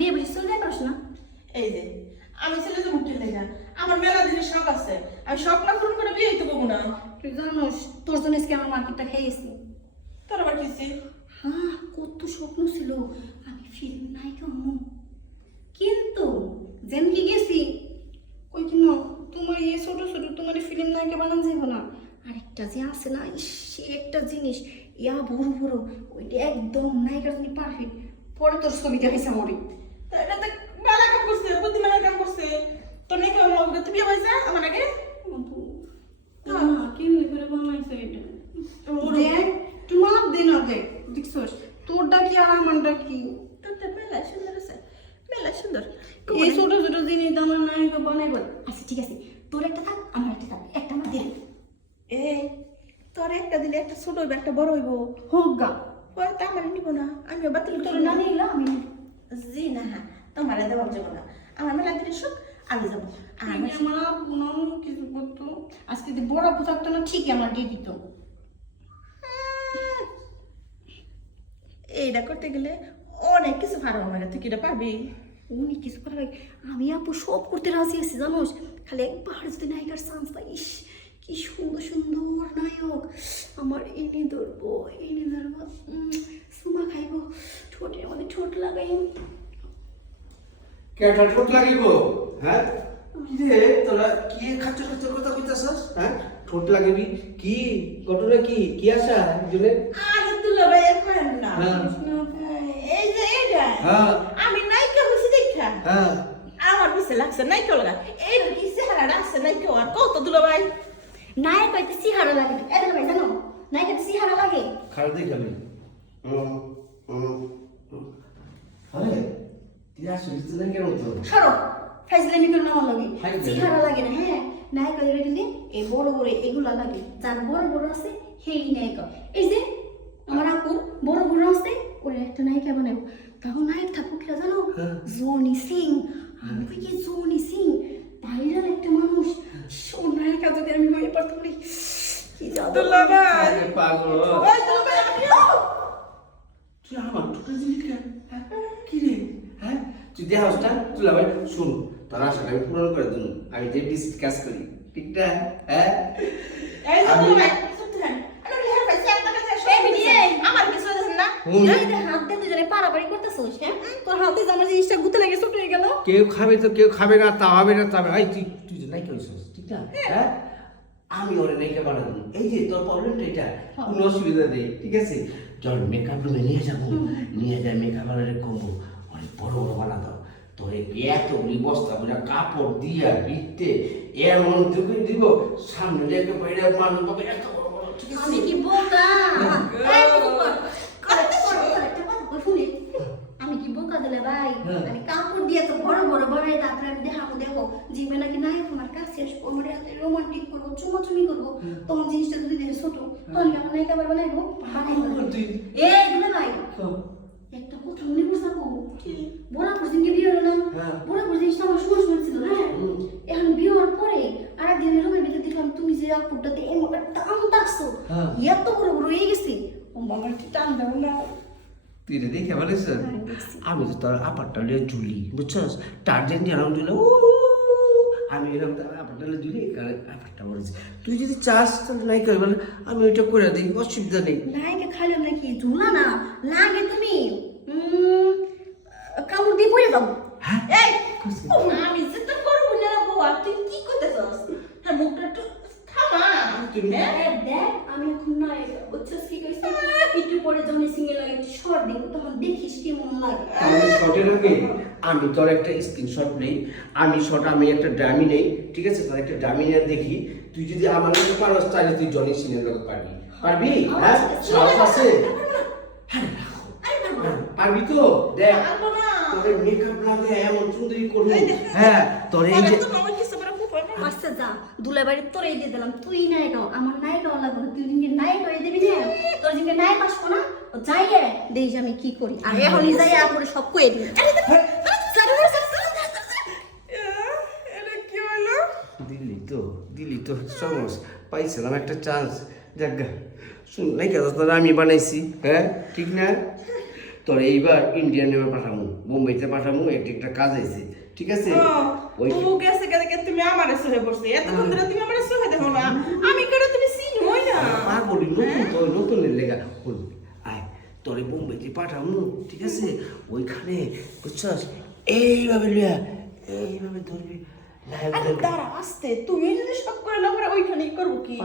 বিয়ে বসে চলে যাই পারছ না? এই যে আমি ছেলে যে মুখে লেখা আমার মেলা দিনের শখ আছে, আমি শখ না পূরণ করে বিয়ে হইতে পাবো না। তুই জানোস তোর জন্য আজকে আমার মার্কেটটা খেয়ে গেছি। তোর আবার কিছু হ্যাঁ, কত স্বপ্ন ছিল আমি ফিল্ম নায়িকা হব, কিন্তু যেনকে গেছি ওই কিন তোমার এই ছোট ছোট তোমার ফিল্ম নায়িকা বানান যাবে না। আরেকটা যে আছে না, সে একটা জিনিস ইয়া বড় বড়, ওইটা একদম নায়িকার জন্য পারফেক্ট। পরে তোর ছবি দেখাইছে আমারে। এটা তো মেলা কাম করছে, বুদ্ধিমানের কাম করছে। তোর নাকি আমার তুই বিয়ে হয়েছে আমার আগে কেমনি করে বানাইছে এটা? দেখ তোমার দিন দেখ দেখছোস তোরটা কি আর আমারটা কি? তোর তো মেলা সুন্দর আছে, মেলা সুন্দর। এই ছোট ছোট জিনিস তো আমার নায়িকা বানাইব। আচ্ছা ঠিক আছে, তোর একটা থাক আমার একটা থাক, একটা আমার দিন। এই তোর একটা দিলে একটা ছোট হইব একটা বড় হইব, হোক গা। পরে তো আমার নিব না, আমিও বাতিল তোর করি না নিলে আমি নিব। জি না, হ্যাঁ তোমার দেওয়া যাবো না, আমার মেলা দিনের শখ আমি যাবো। আর আমি আমার কোনো কিছু করতো আজকে যদি বড় আপু থাকতো না ঠিকই আমার দিয়ে দিত। এইটা করতে গেলে অনেক কিছু পারবো আমার, তুই কিটা পারবি? উনি কিছু পারবে, আমি আপু সব করতে রাজি আছি জানোস, খালি একবার যদি নায়িকার চান্স পাই। ইস কি সুন্দর সুন্দর নায়ক আমার এনে ধরবো, এনে ধরবো, সুমা খাইবো, ঠোঁটের মধ্যে ঠোঁট লাগাই। কেটা ঠোঁট লাগিব? হ্যাঁ রে তোরা কি খাচ্ছ খাচ্ছ কথা কইতাছস? হ্যাঁ ঠোঁট লাগিবি কি? ঘটনা কি কি আশা জুনে? আরে তুলা ভাই এখন না, হ্যাঁ এই যে এইটা হ্যাঁ আমি নায়িকা হইছি দেখা হ্যাঁ আমার পিছে লাগছে নায়িকা লাগা, এই কি চেহারাটা আছে নায়িকা আর কত তুলা ভাই। নায়ক হইতে সিহারা লাগে, এদের ভাই জানো নায়ক হইতে সিহারা লাগে। খারাপ দেখ আমি আরে তুই আসলে তো না কেন তো? সরো ফাইজলামি করে আমার লাগে, ফাইজলামি? সিহারা লাগে না। হ্যাঁ নায়ক হইতে গেলে এই বড় বড় এগুলা লাগে, যার বড় বড় আছে সেই নায়িকা। এই যে আমার আপু বড় বড় আছে ওরা একটা নায়িকা বানাবো, তখন নায়ক থাকুক কিনা জানো? হ্যাঁ। জনি সিং। আমি কই কি জনি সিং ভাইরাল একটা মানুষ, সো নায়িকা যদি আমি হয়ে পারতাম রে, কি যাবো। তুলা ভাই আরে পাগল ওই তুলা ভাই আমিও তুই আমার ঠোঁট দিলি কেন? হ্যাঁ কি রে? হ্যাঁ তুই দেখাস না তুই আবার শুন তোর আশাটা আমি পূরণ করে দিন, আমি যে বিসিট কাজ করি ঠিক না? হ্যাঁ এই যে আমি- তুলা ভাই সত্যি না আরে হেয়ার পাইছে একটা কথা সব বিয়ে। আমার কিছু দেখেন না। এই যে হাত দিয়ে দুজনে পারাপারি করতেছিস, হ্যাঁ তোর হাতে যে আমার জিনিসটা গুতে লাগে ছোট হয়ে গেল। কেউ খাবে তো কেউ খাবে না, তা হবে না তা হবে। এই তুই তুই যে নাই কইছস ঠিক না? হ্যাঁ আমি ওরে নাইকে বানাবো, এই যে তোর প্রবলেমটা এটা কোনো অসুবিধা নেই ঠিক আছে। চল মেকআপ রুমে নিয়ে যাবো, নিয়ে যাই মেকআপ আলারে কমবো অনেক বড় বড় বানা দাও তোরে এতগুলি বস্তা বুঝা কাপড় দিয়া বিতে এমন চুপি দিব সামনে লেগে বাইরে মানুষ পাবে এত বড় বড় ঠিক আছে। আমি কি বোকা? এই বোকা। শুনি আমি কি বোকা দিলে ভাই? আমি কাপড় দিয়ে তো বড় বড় বানাই, তারপরে আমি দেখাবো দেখো জিমে নাকি নাই আমার কাছে আসবো, আমার হাতে রোমান্টিক করবো, চুমাচুমি করবো, তখন জিনিসটা যদি দেখে ছোট তখন কেমন নায়িকা আবার বানাইবো বানাইবো। তুই এই দিলে ভাই একটা কথা মনে করছো বড় পর্যন্ত বিয়ে হলো না, হ্যাঁ। বড় পর্যন্ত আমার শুরু শুনছিল। হ্যাঁ এখন বিয়ে হওয়ার পরে আর একদিন রুমের ভিতরে দেখলাম তুমি যে আপুটাতে এমন টান ডাকছো, হ্যাঁ। এত বড় বড় হয়ে গেছে, ও মামার কি টান দেবো না। তুই রে দেখে বলিস আমি তো তোর আপারটা লিয়ে ঝুলি বুঝছস, টার্জেন যেরকম ঝুলে আমি এরকম তার আপারটা লিয়ে ঝুলি এখানে আপারটা বলেছি। তুই যদি চাস তাহলে নাই করে বলে আমি ওইটা করে দিই, অসুবিধা নেই। নায়িকা খাইলাম নাকি ঝুলা না লাগে, তুমি কামড় দিয়ে পড়ে যাবো। হ্যাঁ এই আমি যে তো করব না বাবা, তুই কি করতেছস? হ্যাঁ মুখটা একটু থামা। হ্যাঁ দেখ আমি এখন নায়িকা বুঝছস কি কইছি, একটু পরে জনি সিং এর লাগে একটু শর্ট দিব, তখন দেখিস কেমন লাগে। তাহলে শর্টের আগে আমি তোর একটা স্ক্রিনশট নেই, আমি একটা ডামি নেই ঠিক আছে, তোর একটা ডামি নিয়ে দেখি তুই যদি আমার লোক পারস তাহলে তুই জনি সিনের লোক পারবি পারবি? হ্যাঁ সাহস আছে? হ্যাঁ রাখো। পারবি তো? দেখ পারবো না। তোর মেকআপ লাগে এমন সুন্দরী করবি। এই দেখ। হ্যাঁ তোর এই যে তো মামা কিছু বড় খুব হবে। আচ্ছা যা দুলা বাড়ি তোরে দিয়ে দিলাম, তুই নায়িকা হ, আমার নায়িকা লাগবে না, তুই জিনকে নায়িকা হয়ে দিবি না, তোর জিনকে নায়ক আসবো না যাইয়ে দেখিস আমি কি করি। আর এখনই যাই আপরে সব কয়ে দিবি। এটা কি হলো? দিলি তো সমস পাইছিলাম একটা চান্স। যাক শুন নাই কেন তোর আমি বানাইছি হ্যাঁ ঠিক না? তোর এইবার ইন্ডিয়ান নেমে পাঠামু, মুম্বাইতে পাঠামু, একটা কাজ আছে, ঠিক আছে? ওই ও গেছে গেছে তুমি আমারে সহে পড়ছে, এতক্ষণ ধরে তুমি আমারে সহে দেখো না, আমি করে তুমি চিনোই না। পাগলি নতুন তো, নতুনের লেগা শুন, আয় তোরে মুম্বাইতে পাঠামু, ঠিক আছে? ওইখানে বুঝছস এইভাবে লিয়া এইভাবে ধরবি, আরে দাঁড়া আস্তে, তুই যদি সব করে না পারে ওইখানেই করবো কি?